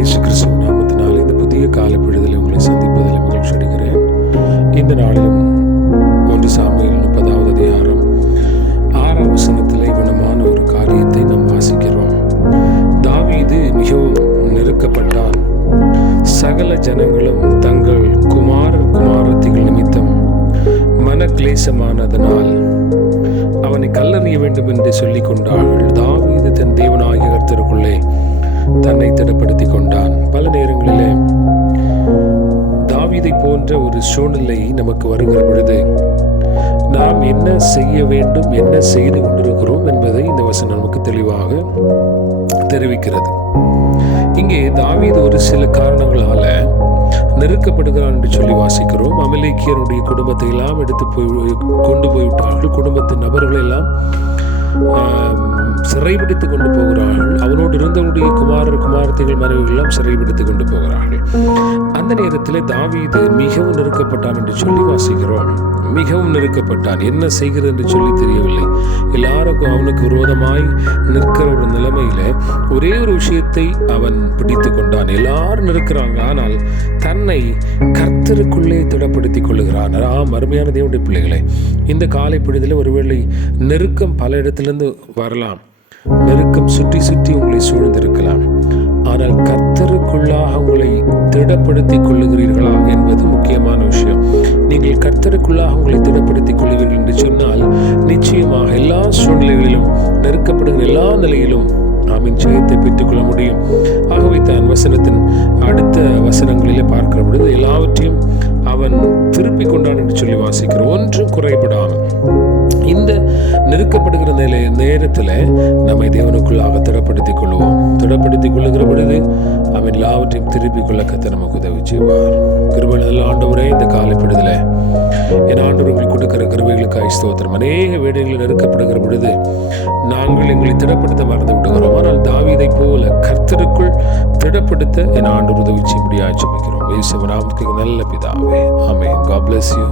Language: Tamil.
இயேசு கிறிஸ்துவ நாமத்தினால் இந்த புதிய காலப்பொழுதில் உங்களை சந்திப்பதில் மகிழ்ச்சி அடைகிறேன். இந்த நாளிலும் 1 சாமுவேல் 30வது அதிகாரம் 6ஆம் வசனத்தில் இவனமான ஒரு காரியத்தை நாம் வாசிக்கிறோம். தாவீது மிகவும் நெருக்கப்பட்டான். சகல ஜனங்களும் தங்கள் குமாரத்திகள் நிமித்தம் மனக்லேசமானதனால் அவனை கல்லறிய வேண்டும் என்று சொல்லிக் கொண்டார்கள். தாவீது தன் தேவனாகிய கர்த்தருக்குள்ளே தன்னை திடப்படுத்தி கொண்டான். பல நேரங்களிலே தாவீதை போன்ற ஒரு சூழ்நிலை நமக்கு வருகிற பொழுது நாம் என்ன செய்ய வேண்டும், என்ன செய்து கொண்டிருக்கிறோம் என்பதை இந்த வசனம் நமக்கு தெளிவாக தெரிவிக்கிறது. இங்கே தாவீது ஒரு சில காரணங்களால நெருக்கப்படுகிறான் என்று சொல்லி வாசிக்கிறோம். அமலேக்கியருடைய குடும்பத்தை எல்லாம் எடுத்து கொண்டு போய்விட்டார்கள். குடும்பத்தின் நபர்களை எல்லாம் சிறைபிடித்து கொண்டு போகிறார்கள். அவனோடு இருந்தவருடைய குமாரத்திகள் மனைவிகள் எல்லாம் சிறைபிடித்து கொண்டு போகிறார்கள். அந்த நேரத்தில் தாவீது மிகவும் நெருக்கப்பட்டான் என்று சொல்லி வாசிக்கிறோம். மிகவும் நெருக்கப்பட்டான். என்ன செய்கிறது என்று சொல்லி தெரியவில்லை. எல்லாருக்கும் அவனுக்கு விரோதமாய் நிற்கிற ஒரு நிலைமையில ஒரே ஒரு விஷயத்தை அவன் பிடித்து கொண்டான். எல்லாரும் நிற்கிறாங்க, ஆனால் தன்னை கர்த்தருக்குள்ளே திடப்படுத்திக் கொள்ளுகிறான். அருமையான தேவனுடைய பிள்ளைகளே, இந்த காலை பொழுதில் ஒருவேளை நெருக்கம் பல இடத்திலிருந்து வரலாம். நெருக்கம் சுற்றி சுற்றி உங்களை சூழ்ந்திருக்கலாம். ஆனால் கர்த்தருக்குள்ளாக உங்களை திடப்படுத்திக் கொள்ளுகிறீர்களா என்பது முக்கியமான விஷயம். நீங்கள் கர்த்தருக்குள்ளாக உங்களை திடப்படுத்திக் கொள்ளுவீர்கள் என்று சொன்னால் நிச்சயமாக எல்லா சூழ்நிலைகளிலும், நெருக்கப்படுகிற எல்லா நிலையிலும் ஆமீன் ஜெயத்தை பெற்றுக்கொள்ள முடியும். ஆகவே தான் வசனத்தின் அடுத்த வசனங்களிலே பார்க்கிற பொழுது எல்லாவற்றையும் அவன் திருப்பிக் கொண்டான் என்று சொல்லி வாசிக்கிறோம். ஒன்றும் குறைபடாமல் இந்த நெருக்கப்படுகிற நேரத்தில் நம்மை தேவனுக்குள்ளாக திடப்படுத்திக் கொள்வோம். திடப்படுத்திக் கொள்ளுகிற பொழுது அவன் எல்லாவற்றையும் திருப்பிக் கொள்ள கர்த்தர் நமக்கு உதவி செய்வார். கிருபையுள்ள ஆண்டவரே, இந்த காலைப்பொழுதில் என் ஆண்டவர் உங்களுக்கு கொடுக்கிற கிருபைகளுக்காக ஸ்தோத்திரம். அநேக வேளைகளில் நெருக்கப்படுகிற பொழுது நாங்கள் எங்களை திடப்படுத்த மறந்து விடுகிறோம். ஆனால் தாவீதை போல கர்த்தருக்குள் திடப்படுத்த என் ஆண்டவர் உதவி செய்யும்படியாக ஜெபிக்கிறோம். இயேசுவின் நாமத்தில் நல்ல பிதாவே, ஆமென். God bless you.